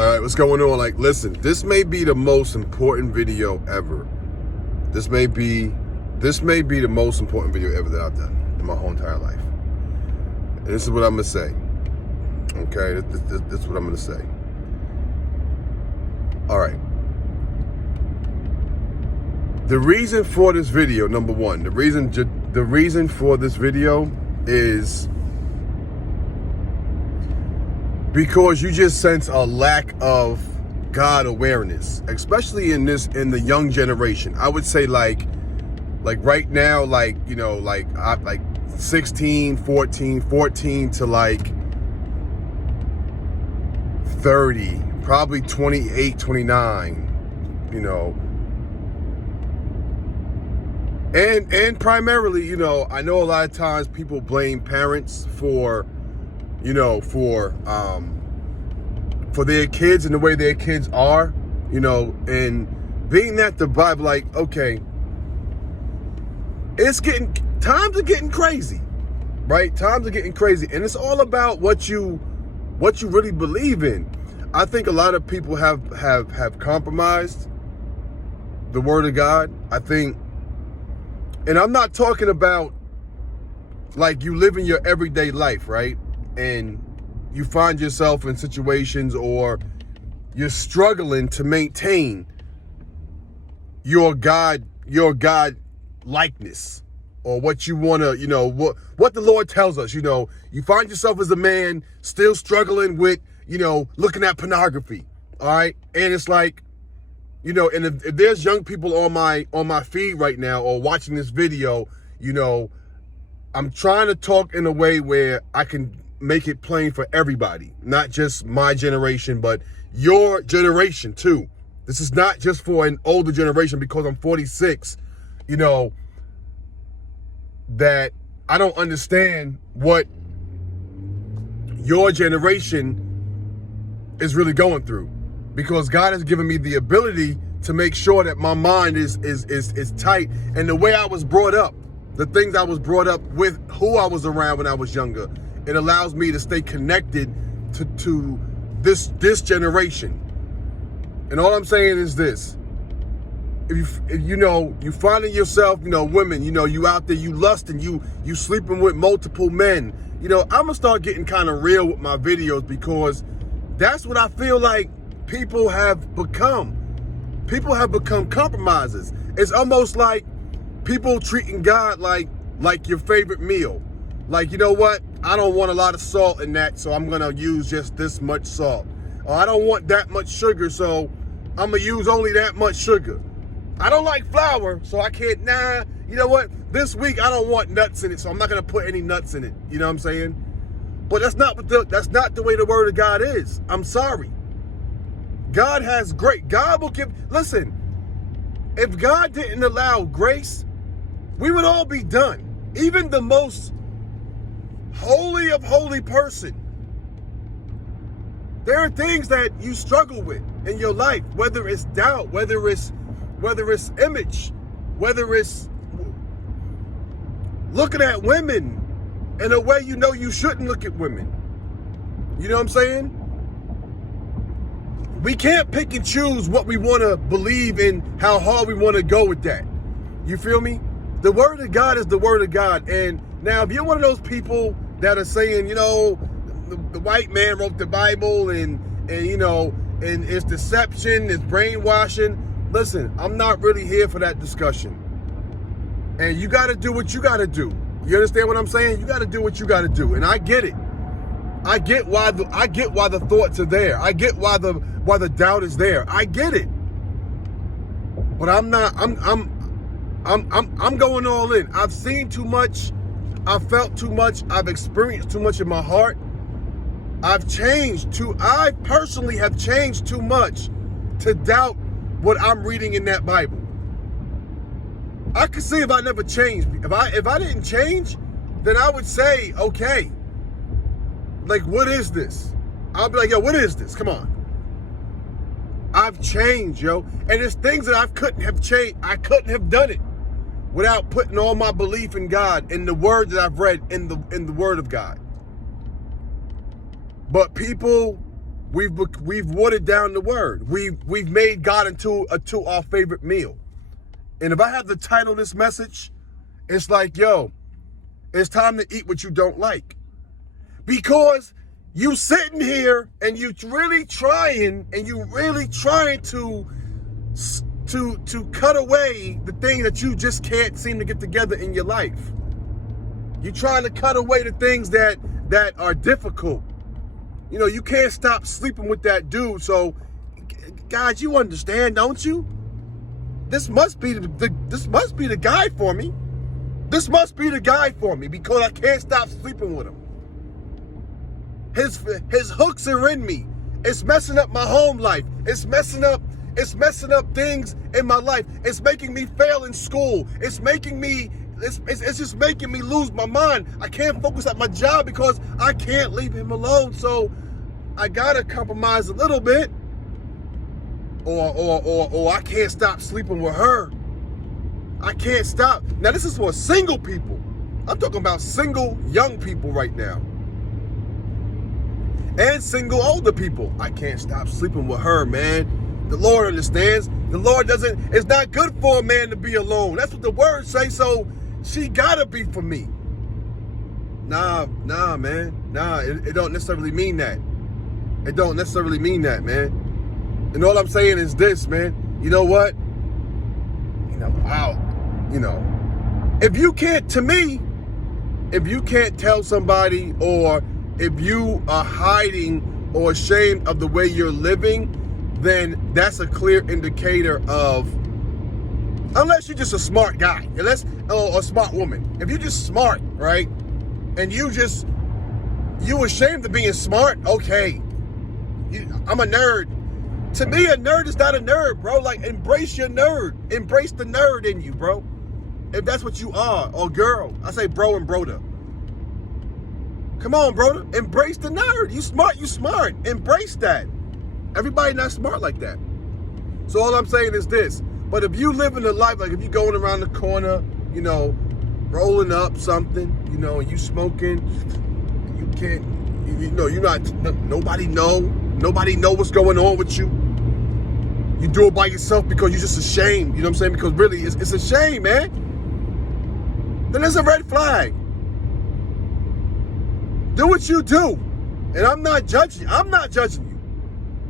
All right, what's going on? Like, listen, this may be the most important video ever. This may be the most important video ever that I've done in my whole entire life. And this is what I'm gonna say. Okay, this is what I'm gonna say. All right. The reason for this video, number one, the reason for this video is because you just sense a lack of God awareness, especially in the young generation. I would say like right now, like 16, 14 to like 30, probably 28, 29, And primarily, I know a lot of times people blame parents for their kids and the way their kids are, and being that the Bible, like, okay, times are getting crazy, right? Times are getting crazy, and it's all about what you really believe in. I think a lot of people have compromised the Word of God. I think, and I'm not talking about like you live in your everyday life, right? And you find yourself in situations or you're struggling to maintain your God likeness, or what you want to, what the Lord tells us. You find yourself as a man still struggling with, looking at pornography. All right. And it's like, and if there's young people on my feed right now or watching this video, I'm trying to talk in a way where I can make it plain for everybody, not just my generation, but your generation too. This is not just for an older generation, because I'm 46, that I don't understand what your generation is really going through, because God has given me the ability to make sure that my mind is tight. And the way I was brought up, the things I was brought up with, who I was around when I was younger, it allows me to stay connected to this generation. And all I'm saying is this: if you finding yourself, women, you out there, you lusting, you sleeping with multiple men, I'm gonna start getting kind of real with my videos, because that's what I feel like people have become. People have become compromisers. It's almost like people treating God like your favorite meal. Like, you know what? I don't want a lot of salt in that, so I'm going to use just this much salt. Or I don't want that much sugar, so I'm going to use only that much sugar. I don't like flour, so I can't, you know what? This week I don't want nuts in it, so I'm not going to put any nuts in it. You know what I'm saying? But that's not the way the Word of God is. I'm sorry. God will give, listen, if God didn't allow grace, we would all be done. Even the most holy of holy person, there are things that you struggle with in your life, whether it's doubt, whether it's image, whether it's looking at women in a way you shouldn't look at women. You know what I'm saying? We can't pick and choose what we want to believe in, how hard we want to go with that. You feel me? The Word of God is the Word of God. And now, if you're one of those people that are saying, the white man wrote the Bible and it's deception, it's brainwashing, listen, I'm not really here for that discussion. And you got to do what you got to do. You understand what I'm saying? You got to do what you got to do. And I get it. I get why the thoughts are there. I get why the doubt is there. I get it. But I'm going all in. I've seen too much. I've felt too much. I've experienced too much in my heart. I personally have changed too much to doubt what I'm reading in that Bible. I could see if I never changed. If I didn't change, then I would say, okay, like, what is this? I'll be like, yo, what is this? Come on. I've changed, yo. And there's things that I couldn't have changed. I couldn't have done it without putting all my belief in God, in the word that I've read in the Word of God. But people we've watered down the word. We've made God into our favorite meal. And if I have to title this message, it's like, yo, it's time to eat what you don't like. Because you sitting here and you really trying to cut away the thing that you just can't seem to get together in your life. You're trying to cut away the things that are difficult. You know, you can't stop sleeping with that dude. So, guys, you understand, don't you? This must be the guy for me. This must be the guy for me because I can't stop sleeping with him. His hooks are in me. It's messing up my home life. It's messing up things in my life. It's making me fail in school. It's just making me lose my mind. I can't focus at my job because I can't leave him alone. So I gotta compromise a little bit. Or I can't stop sleeping with her. I can't stop. Now this is for single people. I'm talking about single young people right now. And single older people. I can't stop sleeping with her, man. The Lord understands. The Lord doesn't, it's not good for a man to be alone. That's what the word say. So she gotta be for me. Nah, man. Nah, it don't necessarily mean that. It don't necessarily mean that, man. And all I'm saying is this, man. You know what? If you can't tell somebody, or if you are hiding or ashamed of the way you're living, then that's a clear indicator of, unless you're just a smart guy, or a smart woman. If you're just smart, right? And you ashamed of being smart, okay. I'm a nerd. To me, a nerd is not a nerd, bro. Like, embrace your nerd. Embrace the nerd in you, bro. If that's what you are, or girl. I say bro and broda. Come on, broda. Embrace the nerd. You smart. Embrace that. Everybody not smart like that. So all I'm saying is this. But if you live in a life, like if you're going around the corner, rolling up something, and you smoking, you can't, you're not, nobody know what's going on with you. You do it by yourself because you're just ashamed. You know what I'm saying? Because really, it's a shame, man. Then there's a red flag. Do what you do. And I'm not judging you.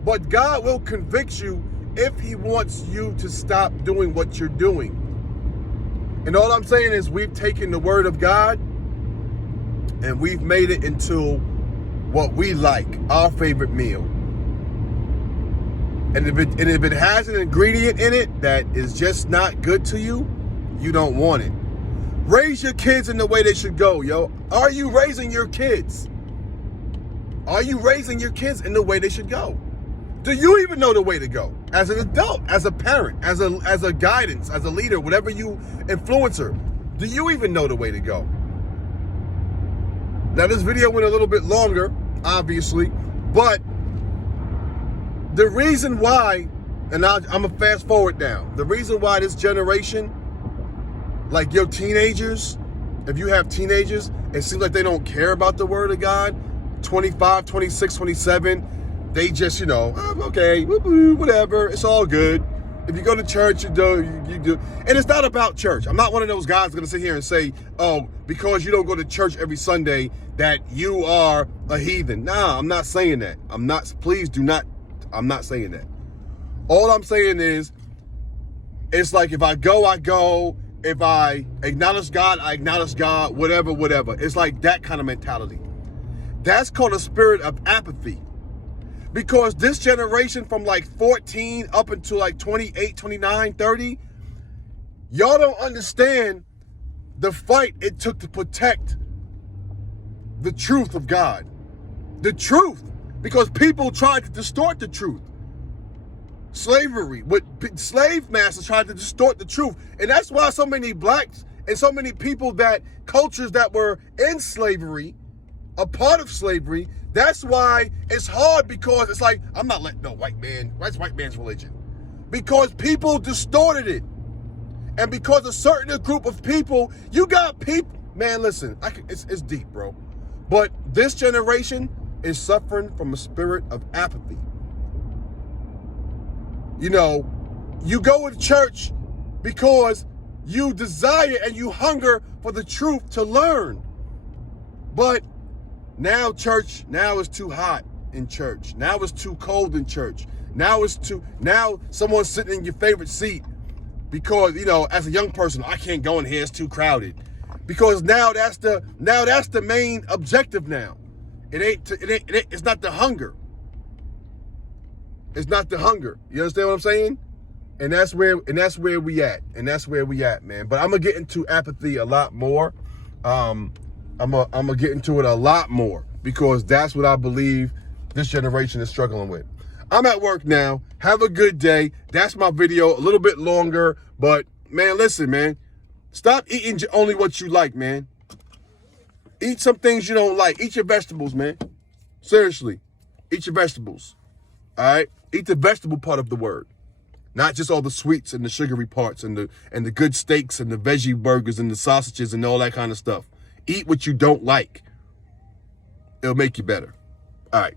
But God will convict you if he wants you to stop doing what you're doing. And all I'm saying is we've taken the word of God and we've made it into what we like, our favorite meal. And if it has an ingredient in it that is just not good to you, you don't want it. Raise your kids in the way they should go, yo. Are you raising your kids? Are you raising your kids in the way they should go? Do you even know the way to go? As an adult, as a parent, as a guidance, as a leader, whatever you influencer, do you even know the way to go? Now this video went a little bit longer, obviously, but the reason why, and I'm gonna fast forward now, the reason why this generation, like your teenagers, if you have teenagers, it seems like they don't care about the word of God, 25, 26, 27, they just, okay, whatever, it's all good. If you go to church, you do. And it's not about church. I'm not one of those guys gonna sit here and say, oh, because you don't go to church every Sunday, that you are a heathen. Nah, I'm not saying that. I'm not saying that. All I'm saying is, it's like if I go, I go. If I acknowledge God, I acknowledge God, whatever. It's like that kind of mentality. That's called a spirit of apathy. Because this generation from like 14 up until like 28, 29, 30, y'all don't understand the fight it took to protect the truth of God. The truth. Because people tried to distort the truth. Slavery, slave masters tried to distort the truth. And that's why so many blacks and so many people cultures that were in slavery, a part of slavery, that's why it's hard, because it's like, I'm not letting no that's white man's religion. Because people distorted it. And because a certain group of people, you got people, man, listen, it's deep, bro. But this generation, is suffering from a spirit of apathy. You know, you go to church because you desire and you hunger for the truth to learn. But now now it's too hot in church. Now it's too cold in church. Now someone's sitting in your favorite seat because, you know, as a young person, I can't go in here, it's too crowded. Because now that's the main objective now. It's not the hunger. It's not the hunger. You understand what I'm saying? And that's where we at. And that's where we at, man. But I'm gonna get into apathy a lot more. I'm gonna get into it a lot more because that's what I believe this generation is struggling with. I'm at work now. Have a good day. That's my video, a little bit longer, but man, listen, man. Stop eating only what you like, man. Eat some things you don't like. Eat your vegetables, man. Seriously, eat your vegetables. All right? Eat the vegetable part of the word. Not just all the sweets and the sugary parts and the good steaks and the veggie burgers and the sausages and all that kind of stuff. Eat what you don't like. It'll make you better. All right.